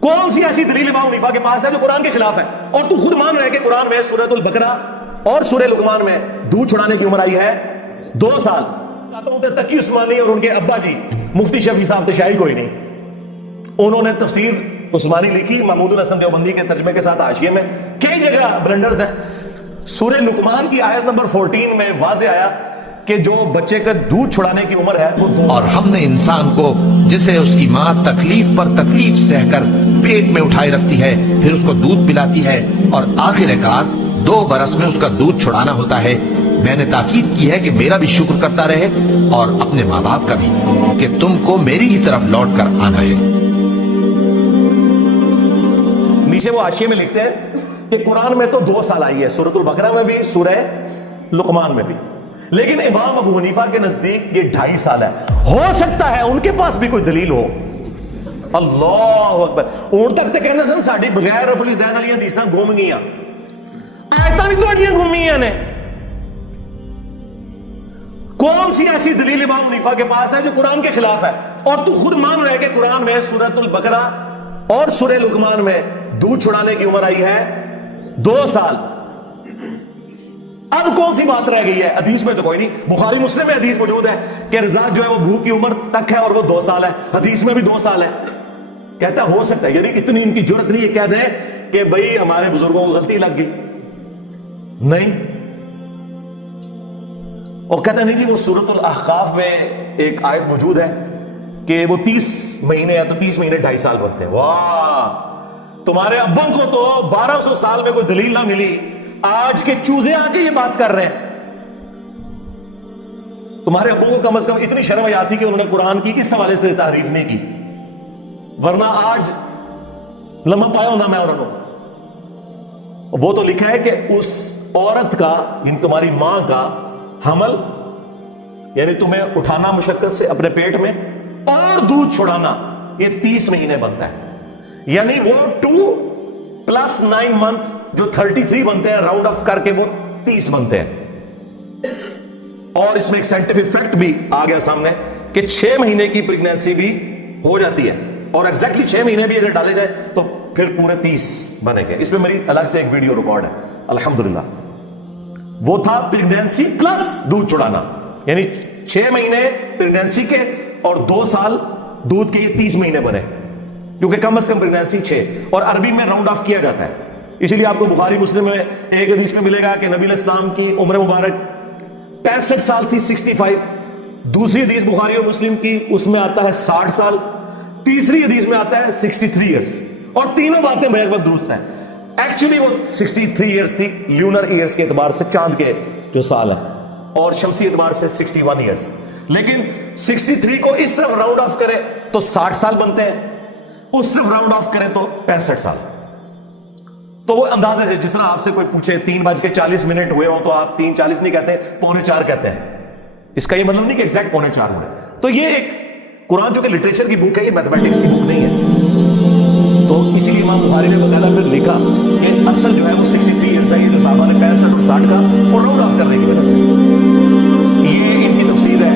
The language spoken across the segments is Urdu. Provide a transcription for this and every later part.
کون سی ایسی دلیل امام حنیفہ کے پاس ہے جو قرآن کے خلاف ہے؟ اور تو خود مان رہے کہ قرآن میں سورۃ البقرہ اور سورہ لقمان میں دودھ چھڑانے کی عمر آئی ہے 2 سال. تقی عثمانی اور ان کے ابا جی مفتی شفیع صاحب تشیعی کوئی نہیں, انہوں نے تفسیر عثمانی لکھی محمود الحسن دیوبندی کے ترجمے کے ساتھ حاشیے میں. کئی جگہ بلنڈرز ہیں. سورہ لقمان کی آیت نمبر 14 میں واضح آیا کہ جو بچے کا دودھ چھڑانے کی عمر ہے وہ 2 سال. اور ہم نے انسان کو جسے اس کی ماں تکلیف پر تکلیف سہ کر پیٹ میں اٹھائے رکھتی ہے, پھر اس کو دودھ پلاتی ہے, اور آخر کار 2 برس میں اس کا دودھ چھڑانا ہوتا ہے. میں نے تاکید کی ہے کہ میرا بھی شکر کرتا رہے اور اپنے ماں باپ کا بھی, کہ تم کو میری ہی طرف لوٹ کر آنا ہے. نیچے وہ حاشیے میں لکھتے ہیں کہ قرآن میں تو 2 سال آئی ہے, سورۃ البقرہ میں بھی سورہ لقمان میں بھی, لیکن امام ابو حنیفہ کے نزدیک یہ 2.5 سال ہے. ہو سکتا ہے ان کے پاس بھی کوئی دلیل ہو. اللہ اکبر. اون تک تے کہنے سن ساڈی بغیر رفع الیدین والی حدیثاں گم گئیاں, آیتاں بھی تہاڈیاں گم گئیاں نے. کون سی ایسی دلیل امام حنیفہ کے پاس ہے جو قرآن کے خلاف ہے؟ اور تو خود مان رہے کہ قرآن میں سورۃ البقرہ اور سورہ لقمان میں دودھ چھڑانے کی عمر آئی ہے 2 سال. اب کون سی بات رہ گئی ہے؟ حدیث میں تو کوئی نہیں. بخاری مسلم میں حدیث موجود ہے کہ رضاعت جو ہے وہ بھوک کی عمر تک ہے اور وہ 2 سال ہے. حدیث میں بھی 2 سال ہے. کہتا ہو سکتا ہے, یعنی اتنی ان کی جرت نہیں ہے کہہ دیں کہ بھئی ہمارے بزرگوں کو غلطی لگ گئی. نہیں. اور کہتا نہیں جی وہ سورۃ الاحقاف میں ایک آیت موجود ہے کہ وہ 30 مہینے یا تو 30 مہینے 2.5 سال بنتے ہیں. واہ, تمہارے ابوں کو تو 1200 سال میں کوئی دلیل نہ ملی, آج کے چوزے آ کے یہ بات کر رہے ہیں. تمہارے ابوں کو کم از کم اتنی شرم آتی کہ انہوں نے قرآن کی اس حوالے سے تعریف نہیں کی, ورنہ آج لمحہ پایا ہونا میں انہوں نے. وہ تو لکھا ہے کہ اس عورت کا, یعنی تمہاری ماں کا حمل, یعنی تمہیں اٹھانا مشقت سے اپنے پیٹ میں اور دودھ چھڑانا, یہ 30 مہینے بنتا ہے. یعنی وہ 2 + 9 منتھ جو 33 بنتے ہیں, راؤنڈ آف کر کے وہ 30 بنتے ہیں. اور اس میں ایک سائنٹیفک فیکٹ بھی آ گیا سامنے کہ 6 مہینے کی پریگنینسی بھی ہو جاتی ہے, اور ایگزیکٹلی 6 مہینے بھی اگر ڈالے جائے تو پھر پورے 30 بنے گے. اس میں میری الگ سے ایک ویڈیو ریکارڈ ہے الحمدللہ. وہ تھا پریگنینسی پلس دودھ چھڑانا, یعنی 6 مہینے پریگنینسی کے اور 2 سال دودھ کے, یہ 30 مہینے بنے, کیونکہ کم از کم پریگنینسی 6, اور عربی میں راؤنڈ آف کیا جاتا ہے. اسی لیے آپ کو بخاری مسلم میں ایک حدیث میں ملے گا کہ نبی علیہ السلام کی عمر مبارک 65 سال تھی, 65. دوسری حدیث بخاری اور مسلم کی, اس میں آتا ہے 60 سال. تیسری حدیث میں آتا ہے 63 ایئرس, اور تینوں باتیں بیک وقت درست ہیں. ایکچولی وہ 63 ایئرس تھی لیونر ایئرس کے اعتبار سے, چاند کے جو سال ہیں, اور شمسی اعتبار سے 61 ایئرس. لیکن 63 کو اس طرف راؤنڈ آف کرے تو 60 سال بنتے ہیں, اس طرف راؤنڈ آف کرے تو 65 سال. تو وہ اندازے سے, جس طرح آپ سے کوئی پوچھے 3:40 ہوئے ہوں تو آپ 3:40 نہیں کہتے, 3:45 کہتے ہیں. اس کا یہ مطلب نہیں کہ ایگزیکٹ 3:45 ہوئے. تو یہ ایک قرآن جو کہ لٹریچر کی بک ہے, یہ میتھمیٹکس کی بک نہیں ہے. تو اسی لیے امام بخاری نے باقاعدہ پھر لکھا کہ اصل جو ہے وہ 63 ایئرس ہے, یہ جو صحابہ نے 65 اور 60 کا اور راؤنڈ آف کرنے کی وجہ سے. یہ ان کی تفسیر ہے.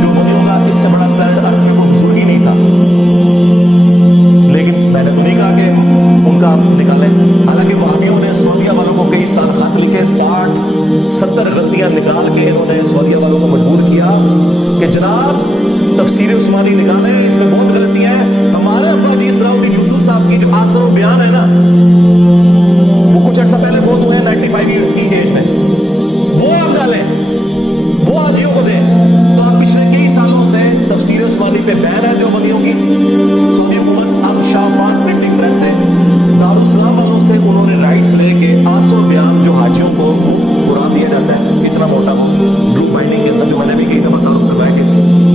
دیوبندیوں کا اس سے بڑا پلانٹ ارتھ میں کوئی بزرگ ہی نہیں تھا, لیکن میں نے تو نہیں کہا کہ ان کا آپ نکالیں. حالانکہ وہابیوں نے سعودیہ والوں کو کئی سال خط لکھے, 60-70 غلطیاں نکال کے انہوں نے سعودیہ والوں کو مجبور کیا کہ جناب تفسیر عثمانی نکالیں, اس میں بہت غلطیاں ہیں. ہمارے ابا جی صلاح الدین یوسف صاحب کی جو آثر و بیان ہے نا, وہ کچھ عرصہ پہلے فوت ہوئے ہیں 95 ایئرس کی ایج میں, وہ آپ ڈالیں, وہ حاجیوں کو دیں. تو آپ پچھلے کئی سالوں سے تفسیر عثمانی پہ بین ہے دیوبندیوں کی. سعودی حکومت اب شافعات پرنٹنگ پریس سے, دارالسلام والوں سے انہوں نے رائٹس لے کے آثر و بیان جو حاجیوں کو مفت قرآن دیا جاتا ہے, اتنا موٹا وہ گروپ بائنڈنگ کے اندر, جو میں نے بھی کئی دفعہ تعارف کروایا کہ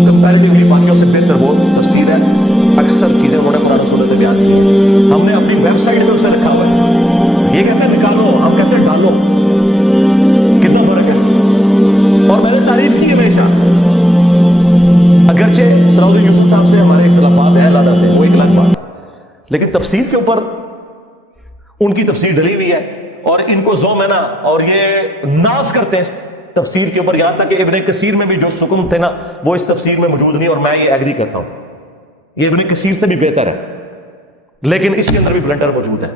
کمپیریٹیولی باقیوں سے بہتر وہ تفسیر ہے. اکثر چیزیں انہوں نے قرآن و سنت سے بیان کی ہیں. ہم نے اپنی ویب سائٹ میں اسے رکھا ہوا ہے. یہ کہتے ہیں نکالو, ہم کہتے ہیں ڈالو. کتنا فرق ہے. اور میں نے تعریف کی ہمیشہ, اگرچہ صلاح الدین یوسف صاحب سے ہمارے اختلافات ہیں لالا سے, وہ ایک الگ بات, لیکن تفسیر کے اوپر ان کی تفسیر ڈلی ہوئی ہے, اور ان کو زوم ہے نا, اور یہ ناز کرتے ہیں تفسیر کے اوپر, یہاں تک کہ ابن کثیر میں بھی جو سکون تھے نا وہ اس تفسیر میں موجود نہیں, اور میں یہ ایگری کرتا ہوں, یہ ابن کثیر سے بھی بہتر ہے. لیکن اس کے اندر بھی بلنڈر موجود ہے.